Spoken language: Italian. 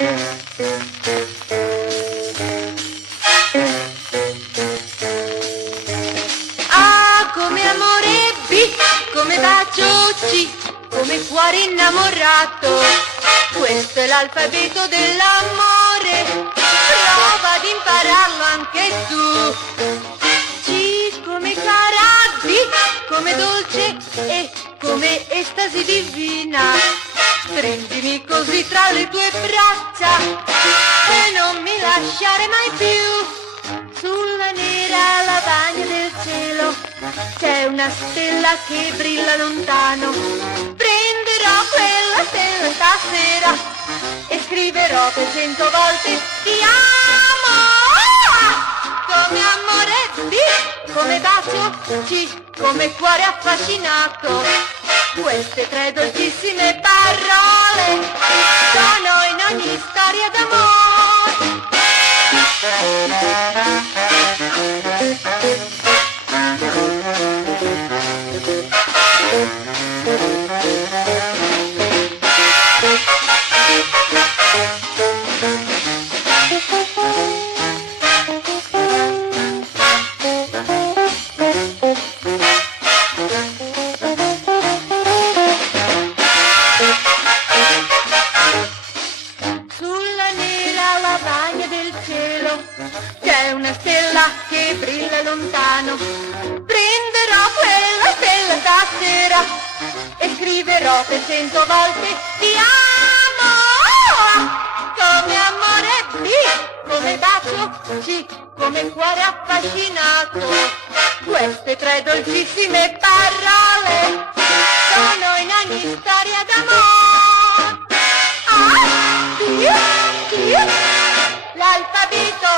A come amore, B come bacio, C come cuore innamorato. Questo è l'alfabeto dell'amore, prova ad impararlo anche tu. C come cara, D come dolce, E come estasi divina. Stringimi così tra le tue braccia e non mi lasciare mai più. Sulla nera lavagna del cielo c'è una stella che brilla lontano. Prenderò quella stella stasera e scriverò per 100 volte ti amo. Come amore, B come bacio, C come cuore affascinato. Queste tre dolcissime parole sono in ogni storia d'amore. Sulla nera lavagna del cielo c'è una stella che brilla lontano. Prenderò quella stella stasera e scriverò per 100 volte ti amo. Come amore, B come bacio, C come cuore affascinato. Queste tre dolcissime parole sono in ogni storia d'amore. A, B, C, l'alfabeto